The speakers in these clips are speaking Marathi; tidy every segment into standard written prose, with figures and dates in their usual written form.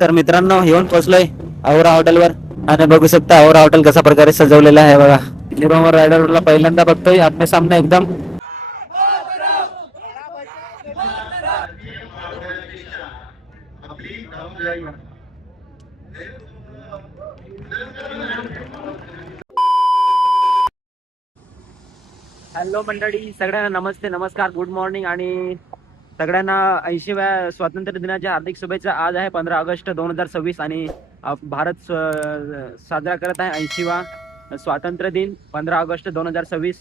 तर मित्रांनो येऊन पोहोचलोय औरा हॉटेलवर आणि बघू शकता औरा हॉटेल कशा प्रकारे सजवलेलं आहे बघा. निरोमर रायडरला पहिल्यांदा बघतोय आपल्या सामने एकदम. हॅलो मंडळी, सगळ्यांना नमस्ते, नमस्कार, गुड मॉर्निंग आणि सगळ्यांना 80व्या स्वातंत्र्य दिनाच्या हार्दिक शुभेच्छा. आज आहे 15 ऑगस्ट 2026 आणि भारत साजरा करत आहे 80वा स्वातंत्र्य दिन 15 ऑगस्ट 2026.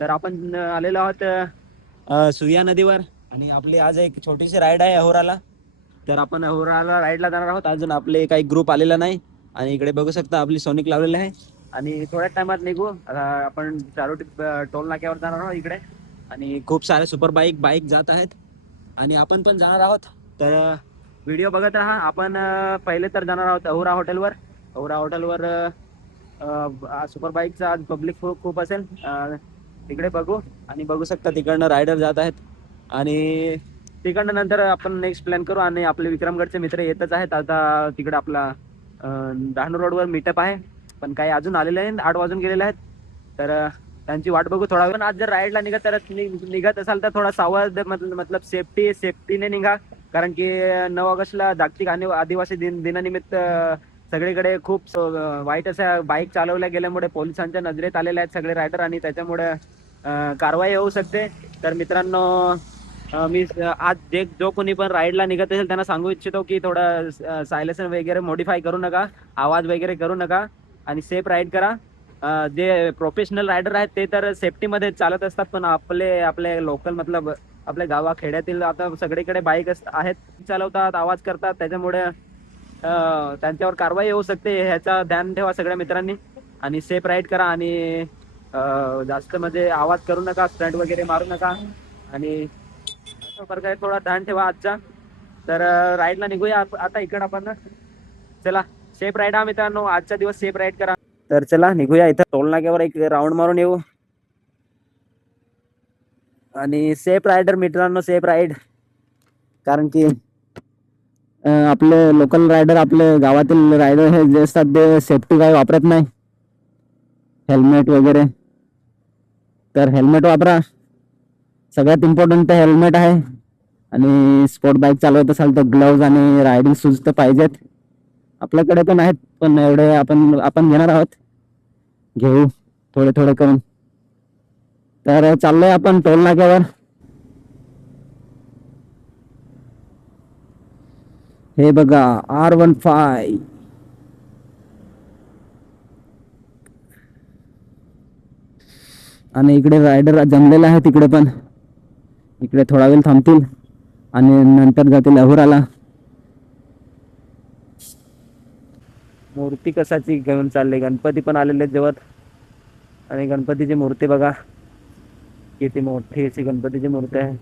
तर आपण आलेलो आहोत सुया नदीवर आणि आपली आज एक छोटीशी राईड आहे अहोराला. तर आपण अहोराला राईडला जाणार आहोत. अजून आपले काही ग्रुप आलेला नाही आणि इकडे बघू शकता आपली सोनिक लावलेली आहे आणि थोड्या टायमात निघू. आपण चारोटी टोल नाक्यावर जाणार आहोत इकडे आणि खूप सारे सुपर बाईक जात आहेत आणि आपण पण जाणार आहोत. तर व्हिडिओ बघत राहा. आपण पहिले तर जाणार आहोत अहोरा हॉटेलवर. अहोरा हॉटेलवर सुपर बाईकचा आज पब्लिक खूप असेल. तिकडे बघू आणि बघू शकता तिकडनं रायडर जात आहेत आणि तिकडनं नंतर आपण नेक्स्ट प्लॅन करू. आणि आपले विक्रमगडचे मित्र येतच आहेत. आता तिकडे आपला डहाणू रोडवर मीटअप आहे पण काही अजून आलेले आहेत. 8 वाजून गेलेले आहेत तर त्यांची वाट बघू थोडा वेळ. आज जर राईडला निघत असाल तर थोडा सावध मतलब सेफ्टीने निघा. कारण की 9 ऑगस्टला जागतिक आदिवासी दिनानिमित्त सगळीकडे खूप वाईट अशा बाईक चालवल्या गेल्यामुळे पोलिसांच्या नजरेत आलेले आहेत सगळे रायडर आणि त्याच्यामुळे कारवाई होऊ शकते. तर मित्रांनो मी आज जो कोणी पण राईडला निघत असेल त्यांना सांगू इच्छितो की थोडं सायलेन्सर वगैरे मॉडिफाय करू नका, आवाज वगैरे करू नका आणि सेफ राईड करा. जे प्रोफेशनल रायडर आहेत ते तर सेफ्टीमध्ये चालत असतात पण आपले लोकल मतलब आपल्या गावाखेड्यातील आता सगळीकडे बाईक आहेत, चालवतात, आवाज करतात, त्याच्यामुळे त्यांच्यावर कारवाई होऊ शकते. ह्याचा ध्यान ठेवा सगळ्या मित्रांनी आणि सेफ राईड करा आणि जास्त म्हणजे आवाज करू नका, स्टंट वगैरे मारू नका आणि अशा प्रकारे थोडा ध्यान ठेवा आजचा. तर राईडला निघूया आता इकडं आपण. चला सेफ राईड हा मित्रांनो, आजचा दिवस सेफ राईड करा. तर चला निघूया. इथं टोल नाक्यावर एक राऊंड मारून येऊ आणि सेफ रायडर मित्रांनो, सेफ राईड. कारण की आपले लोकल रायडर, आपले गावातील रायडर हे जे असतात ते सेफ्टी काही वापरत नाही, हेल्मेट वगैरे. तर हेल्मेट वापरा, सगळ्यात इम्पॉर्टंट हेल्मेट आहे. आणि स्पोर्ट बाईक चालवत असाल तर ग्लोव्ज आणि रायडिंग शूज तर पाहिजेत. आपल्याकडे पण आहेत पण एवढे आपण घेणार आहोत, घेऊ थोडे थोडे करून. तर चाललोय आपण टोल नाक्यावर. हे बघा R15 आणि इकडे रायडर जमलेला आहे. तिकडे पण इकडे थोडा वेळ थांबतील आणि नंतर जातील अहोराला. मूर्ती कशाची घेऊन चालले, गणपती पण आलेले जवळ आणि गणपतीची मूर्ती बघा किती मोठी अशी गणपतीची मूर्ती आहे.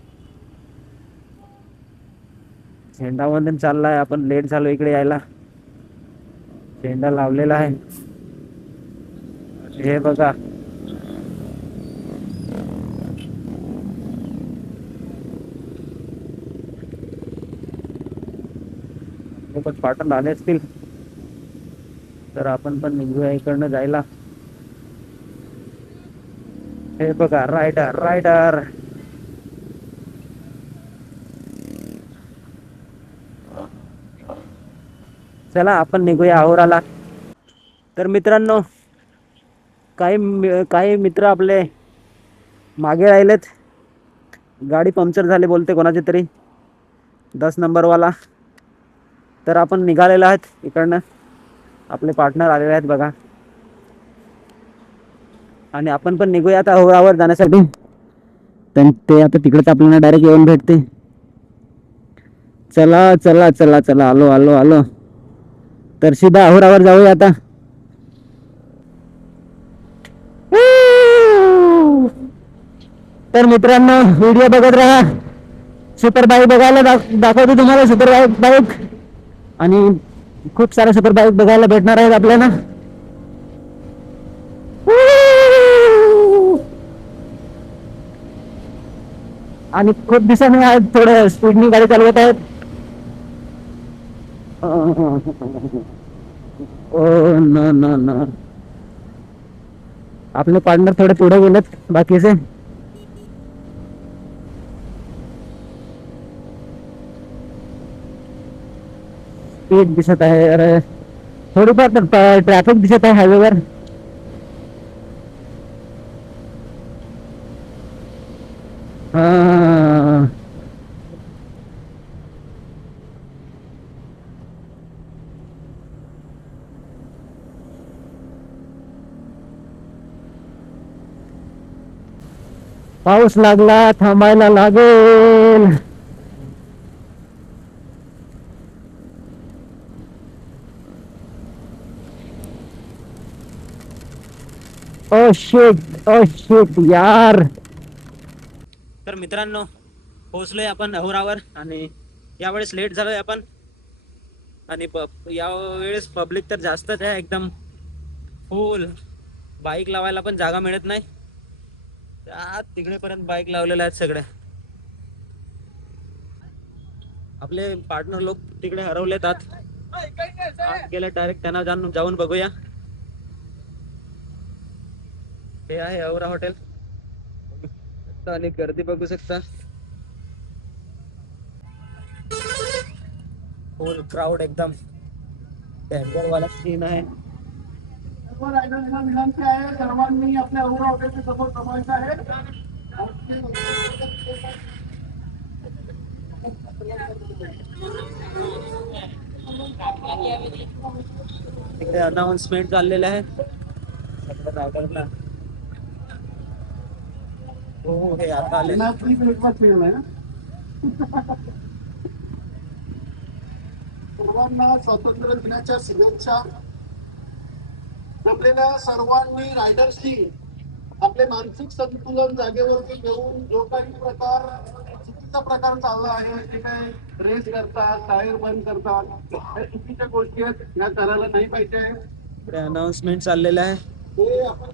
झेंडावंदन चाललाय, आपण लेट झालो इकडे यायला. झेंडा लावलेला आहे. हे बघा खूपच पाटण आले असतील तर आपण पण निघूया इकडनं जायला. हे बघा रायडर रायडर. चला आपण निघूया अहोराला. तर मित्रांनो काही मित्र आपले मागे राहिलेत. गाडी पंक्चर झाली बोलते कोणाची तरी, 10 नंबरवाला. तर आपण निघालेलो आहेत इकडनं, आपले पार्टनर आलेले आहेत बघा आणि आपण पण निघूया आता अहोरावर जाण्यासाठी. ते आता तिकडेच आपल्याला डायरेक्ट येऊन भेटते. चला चला चला चला, आलो आलो आलो. तर सीधा अहोरावर जाऊया आता. तर मित्रांनो व्हिडिओ बघत राहा. सुपर बाईक बघायला दाखवतो तुम्हाला, सुपर बाईक आणि खूप साऱ्या सुपर बाईक बघायला भेटणार आहेत आपल्याला. आणि खूप दिवसांनी आज थोडं स्पीडनी गाडी चालवत आहेत. ओ नो नो नो, आपले पार्टनर थोडे पुढे गेलेत बाकीचे. स्पीड दिसत आहे, अरे थोडीफार ट्रॅफिक दिसत आहे हायवेवर. हा, पाऊस लागला, थांबायला लागेल. ओ शिट, ओ शिट यार. तर मित्रांनो, पोहोचलोय आपण औरावर आणि यावेळेस लेट झालोय आपण. आणि यावेळेस पब्लिक तर जास्तच आहे, एकदम फुल. बाईक लावायला पण जागा मिळत नाही. तिकडेपर्यंत बाईक लावलेल्या आहेत सगळ्या. आपले पार्टनर लोक तिकडे हरवलेत आत गेले डायरेक्ट. त्यांना जाऊन बघूया. हे आहे औरा हॉटेल आणि गर्दी बघू शकता. फुल क्राऊड एकदम डेंजर वाला सीन आहे. सर्व रायडर्सना विनंती आहे, सर्वांनी आपल्या औरा हॉटेलच्या समोर जमायचं आहे. तिकडे अनाउन्समेंट चाललेलं आहे सगळ्या रायडरला. हो, हे आता आले. सर्वांना स्वातंत्र्य दिनाच्या शुभेच्छा. जमलेल्या सर्वांनी रायडर्सनी आपले मानसिक संतुलन जागेवरती घेऊन, जो काही प्रकार चुकीचा प्रकार चालला आहे, जे काही रेस करतात, टायर बंद करतात, या चुकीच्या गोष्टी आहेत, या करायला नाही पाहिजे. अनाउन्समेंट चाललेलं आहे. हे आपण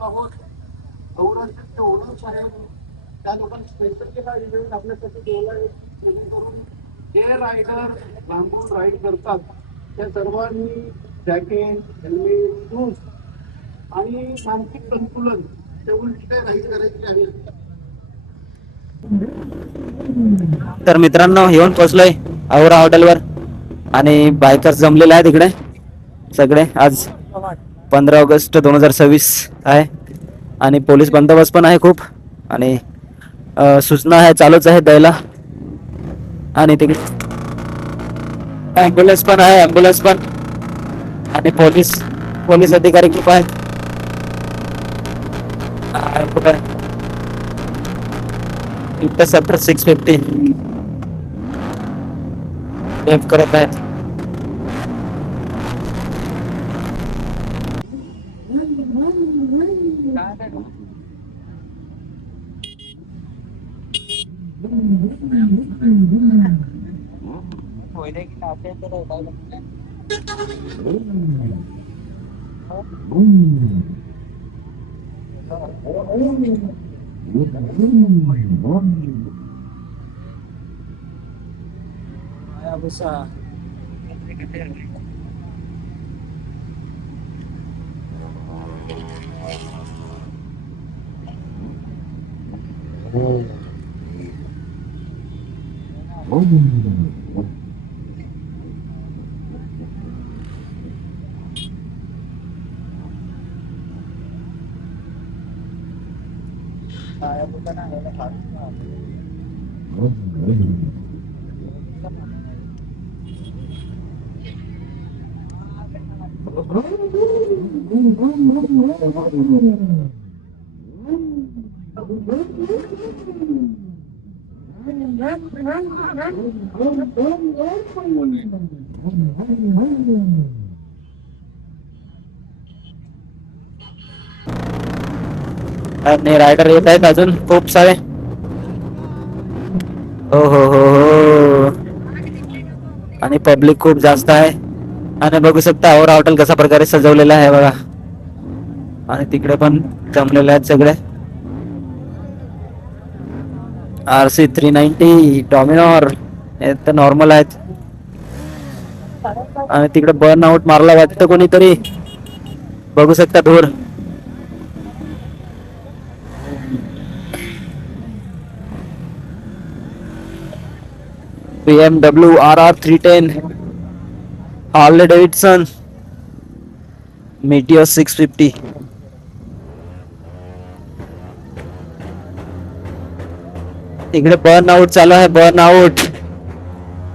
आहोत औरंगाबादचे ओनर साहेब, त्या लोकांनी स्पेशल केला इव्हेंट आपल्यासाठी केलाय, जेणेकरून जे रायडर लांबून राईड करतात त्या सर्वांनी जॅकेट, हेल्मेट, शूज आणि मानसिक संतुलन तेवढी तिथे राईड करायची आहे. तर मित्रांनो, येऊन पोहोचलोय औरा हॉटेलवर आणि बायकर्स जमलेले आहे तिकडे सगळे. आज 15 ऑगस्ट 2026 आहे आणि पोलीस बंदोबस्त पण आहे खूप. आणि सूचना आहे चालूच आहे द्यायला. आणि तिकडे ॲम्ब्युलन्स पण आहे, ॲम्ब्युलन्स पण. आणि पोलीस अधिकारी खूप आहेत. इंटरसेप्टर 650 वेब करत आहेत. आणि रायडर येत आहेत अजून खूप सारे. हो हो हो हो. आणि पब्लिक खूप जास्त आहे. आणि बघू शकता औरा हॉटेल कशा प्रकारे सजवलेलं आहे बघा. आणि तिकडे पण जमलेले आहेत सगळे. RC 390 डॉमिनॉर हे तर नॉर्मल आहेत. आणि तिकडे बर्न आउट मारला वाटतं कोणीतरी, बघू शकता धूर. BMW RR 310, Harley Davidson, Meteor 650. इकडे बर्न आउट चालू आहे, बर्न आउट.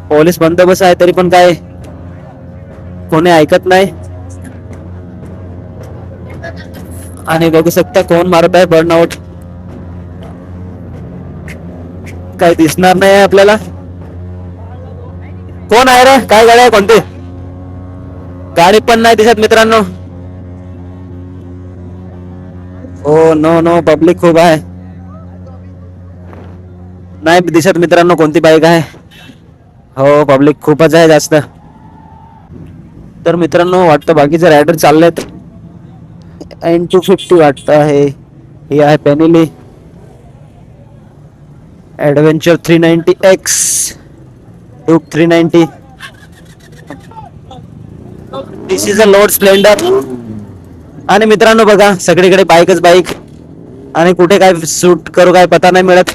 पोलीस बंदोबस्त आहे तरी पण काय कोणी ऐकत नाही. आणि बघू शकता कोण मारत आहे बर्न आउट, काय दिसणार नाही आहे आपल्याला. कोण आहे रे, काय गाडी आहे, कोणती गाडी पण नाही दिसत मित्रांनो. ओ नो नो, पब्लिक खूप आहे, नाही दिसत मित्रांनो कोणती बाईक आहे. हो पब्लिक खूपच आहे जास्त. तर मित्रांनो वाटतं बाकीचे रायडर चाललेत. N250 वाटतं आहे, हे आहे पेनिली adventure 390X, Duke 390. This is a load Splendor. आणि मित्रांनो बघा सगळीकडे बाईकच बाईक, आणि कुठे काय शूट करू काय पता नाही मिळत.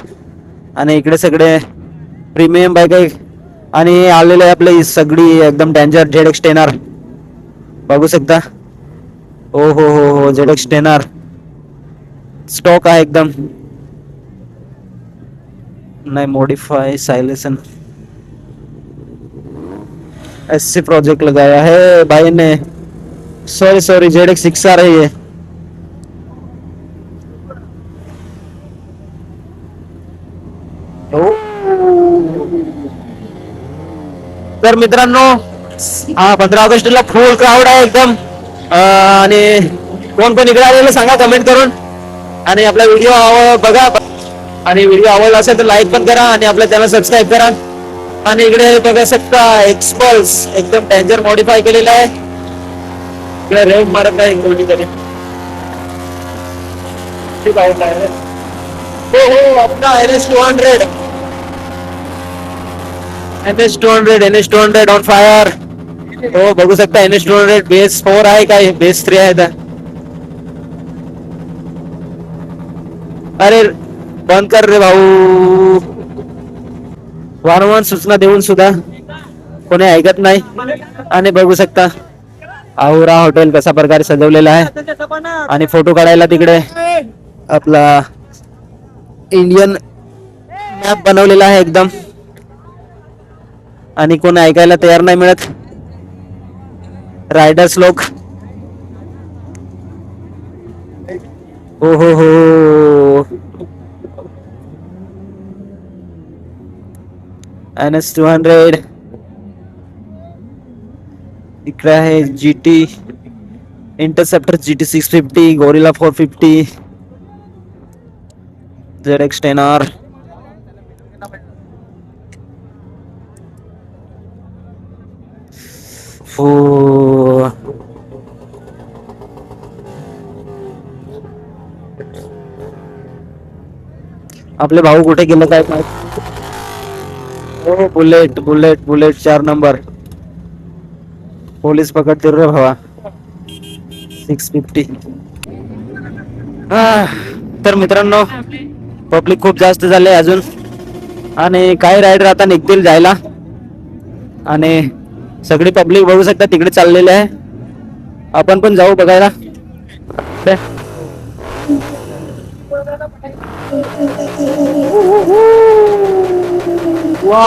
आणि इकडे सगळे प्रीमियम बाईक आहे, आणि आलेले आपले सगळी एकदम डेंजर ZX 10R बघू शकता. ओ हो ZX 10R स्टॉक आहे एकदम, नहीं मॉडिफाई साइलेशन. SC प्रोजेक्ट लगाया है भाई ने. सॉरी ZX 6R है ये. तर मित्रांनो 15 ऑगस्टला फुल क्राऊड आहे एकदम. आणि कोण कोण इकडे आलेलं सांगा कमेंट करून. आणि आपला व्हिडिओ बघा, आणि व्हिडिओ आवडला असेल तर लाईक पण करा, आणि आपल्या चॅनल सबस्क्राईब करा. आणि इकडे बघा शकता एक्सपल्स एकदम डेंजर मॉडिफाय केलेला आहे. इकडे रेड मारत आहे कोणीतरी. हो आपला NS200 NS200 ऑन फायर. हो बघू शकता NS200 बेस 4 आहे काय बेस 3 आहे तर. अरे बंद कर रे भाऊ, वारंवार सूचना देऊन सुद्धा कोणी ऐकत नाही. आणि बघू शकता आहुरा हॉटेल कशा प्रकारे सजवलेलं आहे, आणि फोटो काढायला तिकडे आपला इंडियन मॅप बनवलेला आहे एकदम. आणि कोणी ऐकायला तयार नाही मिळत रायडर्स लोक. हो NS200. इकडे आहे GT interceptor, GT 650, gorilla 450, ZX 10R. आपले भाऊ कुठे गेले काय माहित. हो बुलेट 4 नंबर. पोलीस पकडतील रे भावा 650. तर मित्रांनो पब्लिक खूप जास्त झाले अजून, आणि काही रायडर आता निघतील जायला, आणि सगळी पब्लिक बघू शकता तिकडे चाललेले आहे. आपण पण जाऊ बघायला. वा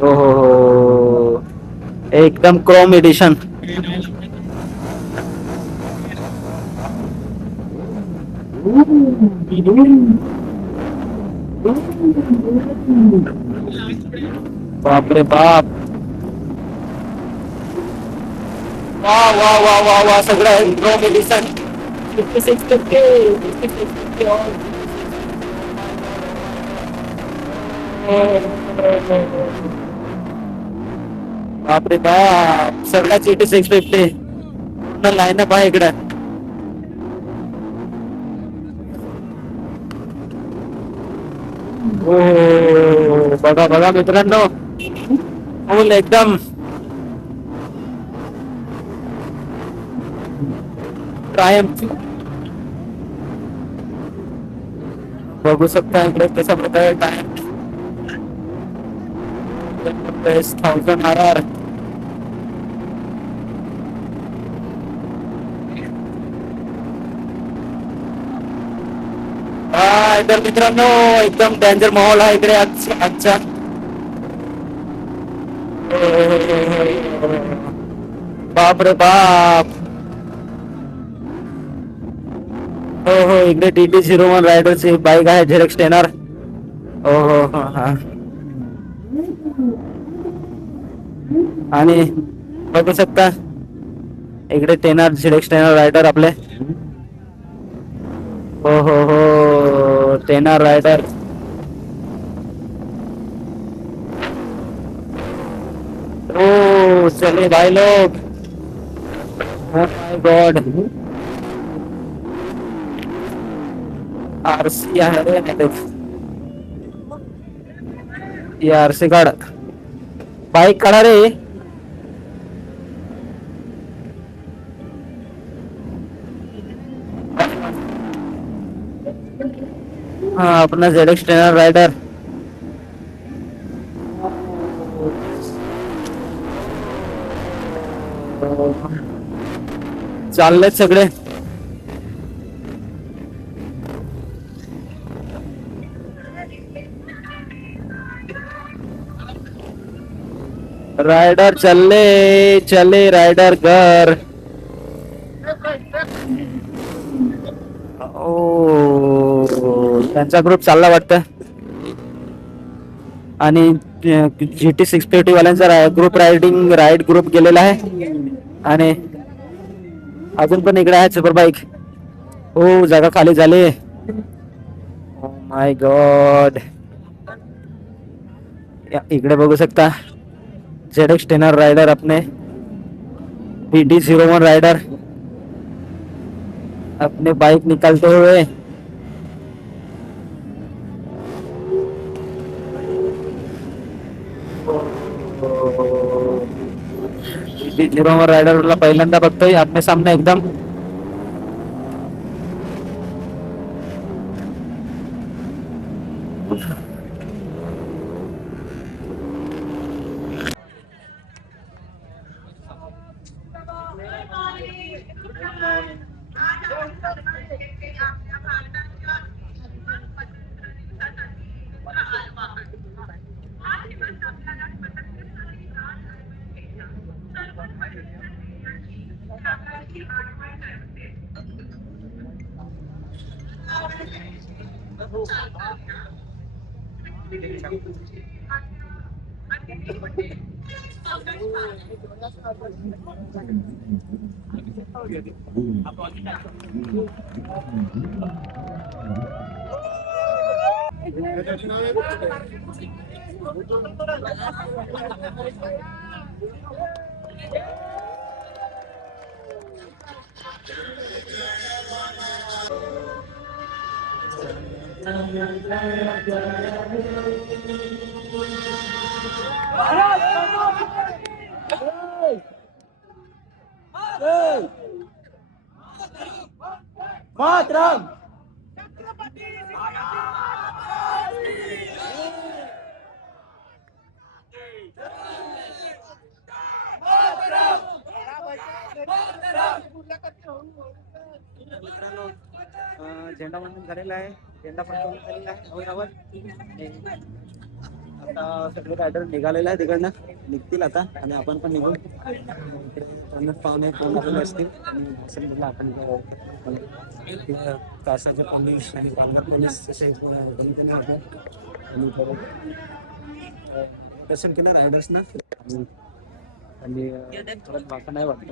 हो एकदम क्रोम एडिशन. बाप रे बाप, वा सगळं क्रोम एडिशन. 5650 बापरे बाप, सगळ्या GT 650 पूर्ण लाईनअप आहे इकडे. हो बघा बघा मित्रांनो, फुल एकदम ट्रायम्फ बघू शकता इकडे कशा प्रकारे ट्रायम्फ 1000 RR. हा इतर मित्रांनो एकदम डेंजर माहोल आहे इकडे आजचा. बाप रे बाप. हो हो इकडे TT01 रायडरची बाईक आहे, झेरेक्स टेनर. हो हो हो हा. आणि बघू शकता इकडे टेनर, झेरेक्स टेनर रायडर आपले. हो हो हो टेनर रायडर. ओ चले भाई लोग. Oh my God. RC आहे ये RC काढ, बाईक काढा रे. हाँ अपना ZX टेनर राइडर. चाललेत सगळे. राइडर चले चले राइडर घर. ओ त्यांचा ग्रुप चालला वाटतं. आणि GT 650 वाल्यांचा ग्रुप राईड ग्रुप गेलेला आहे. आणि अजून पण इकडे आहेत सुपर बाईक. हो जागा खाली झाली. Oh my God. इकडे बघू शकता ZX टेनर राइडर अपने TT01 राइडर अपने बाइक निकालते हुए. TT01 राइडरला पहिल्यांदा बघतोय आपल्या सामने एकदम. मातरम. झेंडा वंदन झालेला आहे. झेंडा फडकवून झालेला आहे अवरावर. आता सगळे रायडर निघालेले आहे तिकडनं, निघतील आता आणि आपण पण निघू. पाहुणे पूर्ण असतील आणि आपण कासाचे पोलीस आणि कामगार पोलीस तसे दर्शन केलं रायडर्सना. आणि बाका नाही वाटत.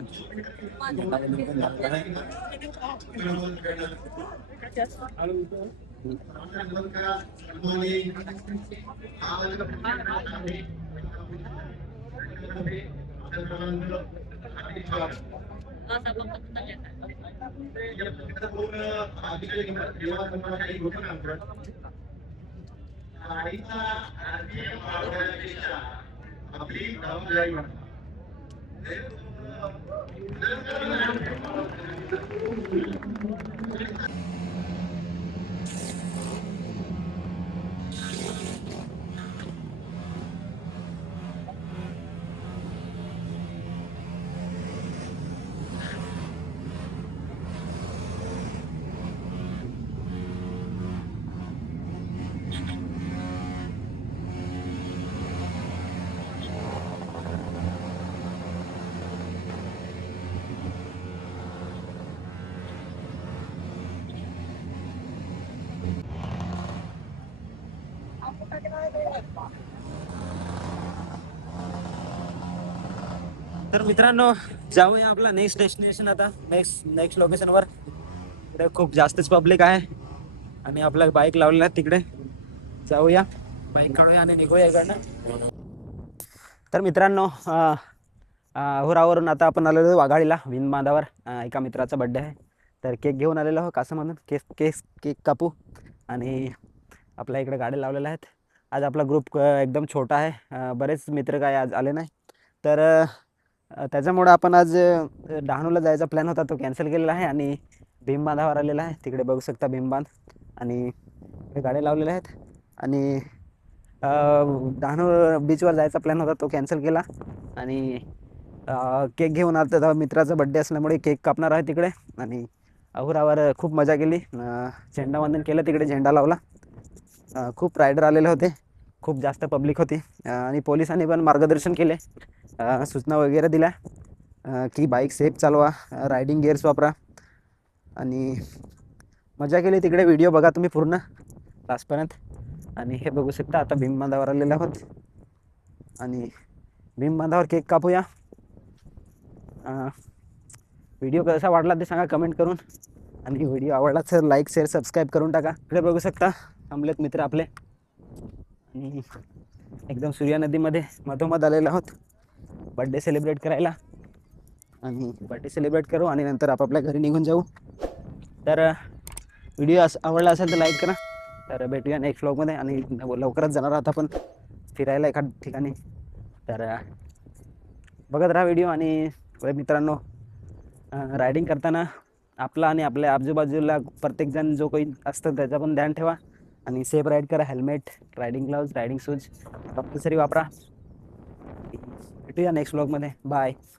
तर मित्रांनो, जाऊया आपला नेक्स्ट डेस्टिनेशन आता, नेक्स्ट लोकेशनवर. तिकडे खूप जास्तच पब्लिक आहे आणि आपला बाईक लावलेला आहे तिकडे. जाऊया, बाईक काढूया आणि निघूया इकडनं. तर मित्रांनो, अहोरावरून आता आपण आलेलो वाघाडीला विनबांधावर. एका मित्राचा बड्डे आहे, तर केक घेऊन आलेलो आहो. कसं म्हणून केक कापू आणि आपल्या इकडे गाड्या लावलेल्या आहेत. आज आपला ग्रुप एकदम छोटा आहे, बरेच मित्र काय आज आले नाही. तर त्याच्यामुळं आपण आज डहाणूला जायचा प्लॅन होता, तो कॅन्सल केलेला आहे आणि भीमबांधावर आलेला आहे. तिकडे बघू शकता भीमबांध आणि गाड्या लावलेल्या आहेत. आणि डहाणू बीचवर जायचा प्लॅन होता, तो कॅन्सल केला. आणि केक घेऊन आता मित्राचा बड्डे असल्यामुळे केक कापणार आहे तिकडे. आणि अहुरावर खूप मजा केली, झेंडावंदन केलं तिकडे, झेंडा लावला. खूप रायडर आलेले होते, खूप जास्त पब्लिक होती. आणि पोलिसांनी पण मार्गदर्शन केले, सूचना वगैरे दिल्या की बाईक सेफ चालवा, रायडिंग गिअर्स वापरा. आणि मजा केली तिकडे. व्हिडिओ बघा तुम्ही पूर्ण लास्टपर्यंत. आणि हे बघू शकता आता भीमबांधावर आलेले आहोत आणि भीमबांधावर केक कापूया. व्हिडिओ कसा वाटला ते सांगा कमेंट करून. आणि व्हिडिओ आवडला तर लाईक शेअर सबस्क्राईब करून टाका. इकडे बघू शकता थांबलेत मित्र आपले. आणि एकदम सूर्या नदीमध्ये मधोमध आलेलो आहोत बड्डे सेलिब्रेट करायला. आणि बड्डे सेलिब्रेट करू आणि नंतर आपापल्या घरी निघून जाऊ. तर व्हिडिओ आवडला असेल तर लाईक करा. तर भेटूया नेक्स्ट व्लॉगमध्ये. आणि लवकरच जाणार आहोत आपण फिरायला एका ठिकाणी. तर बघत राहा व्हिडिओ. आणि मित्रांनो, रायडिंग करताना आपला आणि आपल्या आजूबाजूला प्रत्येकजण जो काही असतं त्याचं पण ध्यान ठेवा. आणि सेफ राईड करा. Helmet, riding gloves, riding shoes compulsory वापरा. भेटूया नेक्स्ट व्लॉगमध्ये. बाय.